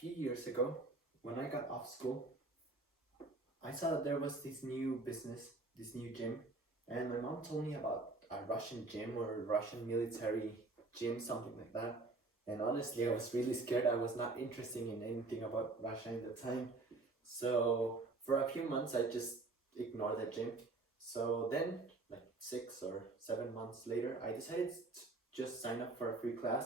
few years ago, when I got off school, I saw that there was this new business, this new gym, and my mom told me about a Russian gym or Russian military gym, something like that. And honestly, I was really scared. I was not interested in anything about Russia at the time. So for a few months, I just ignored that gym. So then, like 6 or 7 months later, I decided to just sign up for a free class.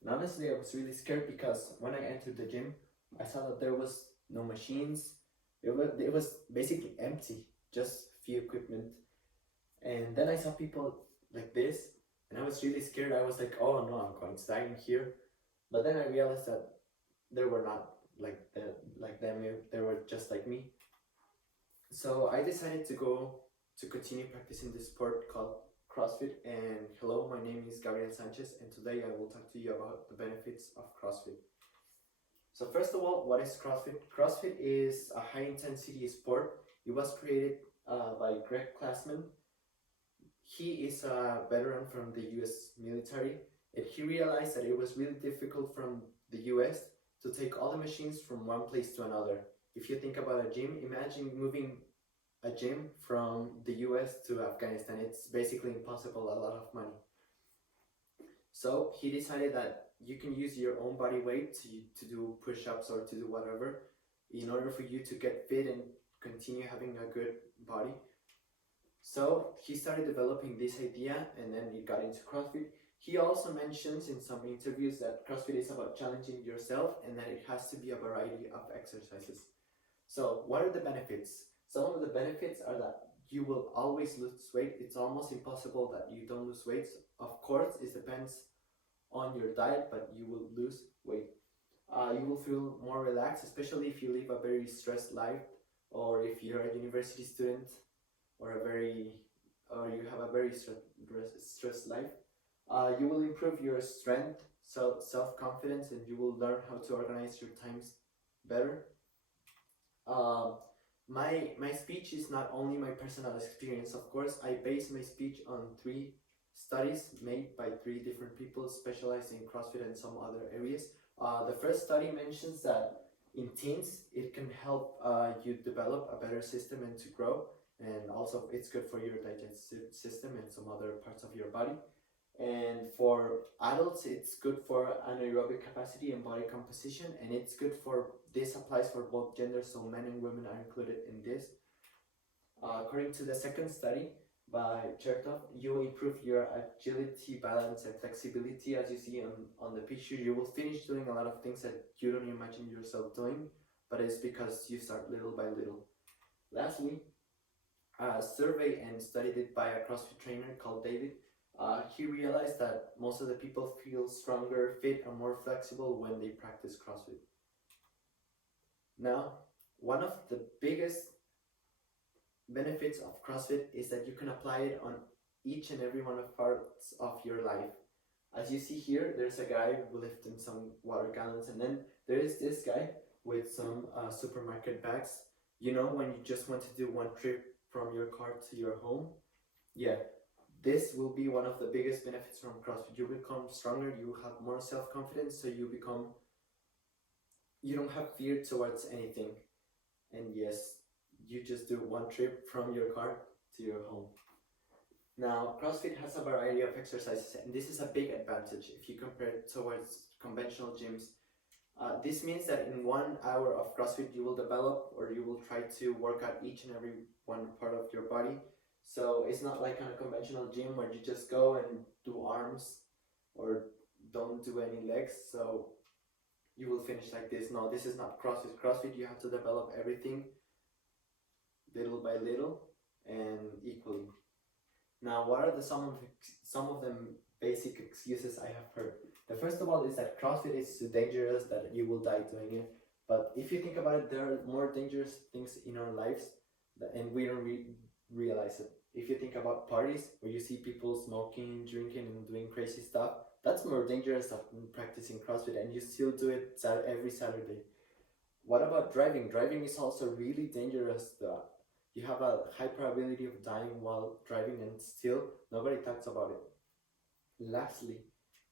And honestly, I was really scared because when I entered the gym, I saw that there was no machines. It was basically empty, just few equipment. And then I saw people like this, and I was really scared. I was like, oh no, I'm going to die in here. But then I realized that they were not like them. They were just like me. So I decided to continue practicing this sport called CrossFit. And hello, my name is Gabriel Sanchez, and today I will talk to you about the benefits of CrossFit. So first of all, what is CrossFit? CrossFit is a high intensity sport. It was created by Greg Glassman. He is a veteran from the US military, and he realized that it was really difficult from the US to take all the machines from one place to another. If you think about a gym, imagine moving a gym from the US to Afghanistan. It's basically impossible, a lot of money. So he decided that you can use your own body weight to do push-ups or to do whatever in order for you to get fit and continue having a good body. So he started developing this idea, and then he got into CrossFit. He also mentions in some interviews that CrossFit is about challenging yourself and that it has to be a variety of exercises. So what are the benefits? Some of the benefits are that you will always lose weight. It's almost impossible that you don't lose weight. Of course, it depends on your diet, but you will lose weight. You will feel more relaxed, especially if you live a very stressed life, or if you're a university student, or you have a very stressed life. You will improve your strength, self-confidence, and you will learn how to organize your times better. My speech is not only my personal experience. Of course, I base my speech on 3 studies made by 3 different people specialized in CrossFit and some other areas. The first study mentions that in teens, it can help you develop a better system and to grow, and also it's good for your digestive system and some other parts of your body. And for adults, it's good for anaerobic capacity and body composition, and it's good for, this applies for both genders, so men and women are included in this. According to the second study by Chertoff, you will improve your agility, balance, and flexibility. As you see on the picture, you will finish doing a lot of things that you don't imagine yourself doing, but it's because you start little by little. Lastly, a survey and study did by a CrossFit trainer called David. He realized that most of the people feel stronger, fit, and more flexible when they practice CrossFit. Now, one of the biggest benefits of CrossFit is that you can apply it on each and every one of parts of your life. As you see here, there's a guy lifting some water gallons, and then there is this guy with some supermarket bags. You know, when you just want to do one trip from your car to your home? Yeah, this will be one of the biggest benefits from CrossFit. You become stronger, you have more self-confidence, so you don't have fear towards anything. And yes, you just do one trip from your car to your home. Now, CrossFit has a variety of exercises, and this is a big advantage if you compare it towards conventional gyms. This means that in 1 hour of CrossFit, you will develop, or you will try to work out each and every one part of your body. So it's not like on a conventional gym where you just go and do arms or don't do any legs, so you will finish like this. No, this is not CrossFit. CrossFit, you have to develop everything little by little and equally. Now, what are some of the basic excuses I have heard? The first of all is that CrossFit is so dangerous that you will die doing it. But if you think about it, there are more dangerous things in our lives, and we don't realize it. If you think about parties where you see people smoking, drinking, and doing crazy stuff, that's more dangerous than practicing CrossFit, and you still do it every Saturday. What about driving? Driving is also really dangerous. You have a high probability of dying while driving, and still nobody talks about it. Lastly,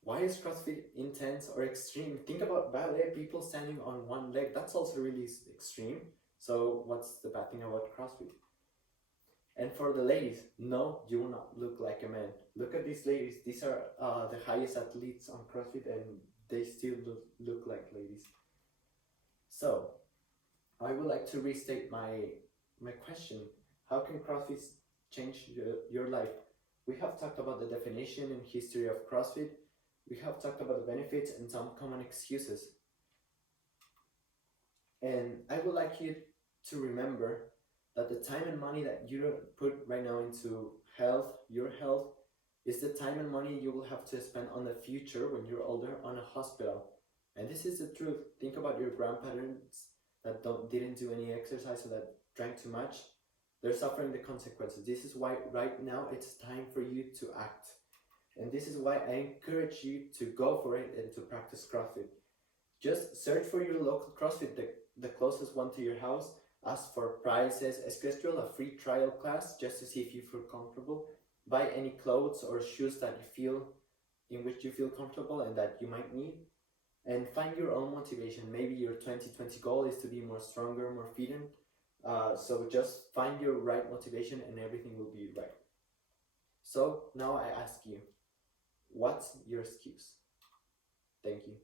Why is CrossFit intense or extreme? Think about ballet, people standing on one leg. That's also really extreme. So what's the bad thing about CrossFit? And for the ladies, no, you will not look like a man. Look at these ladies. These are the highest athletes on CrossFit, and they still look like ladies. So I would like to restate my question. How can CrossFit change your life? We have talked about the definition and history of CrossFit. We have talked about the benefits and some common excuses. And I would like you to remember that the time and money that you put right now into health, your health, is the time and money you will have to spend on the future when you're older on a hospital. And this is the truth. Think about your grandparents that didn't do any exercise or that drank too much. They're suffering the consequences. This is why right now it's time for you to act. And this is why I encourage you to go for it and to practice CrossFit. Just search for your local CrossFit, the closest one to your house. Ask for prices, schedule a free trial class just to see if you feel comfortable. Buy any clothes or shoes that in which you feel comfortable and that you might need. And find your own motivation. Maybe your 2020 goal is to be more stronger, more fit. So just find your right motivation and everything will be right. So now I ask you, what's your excuse? Thank you.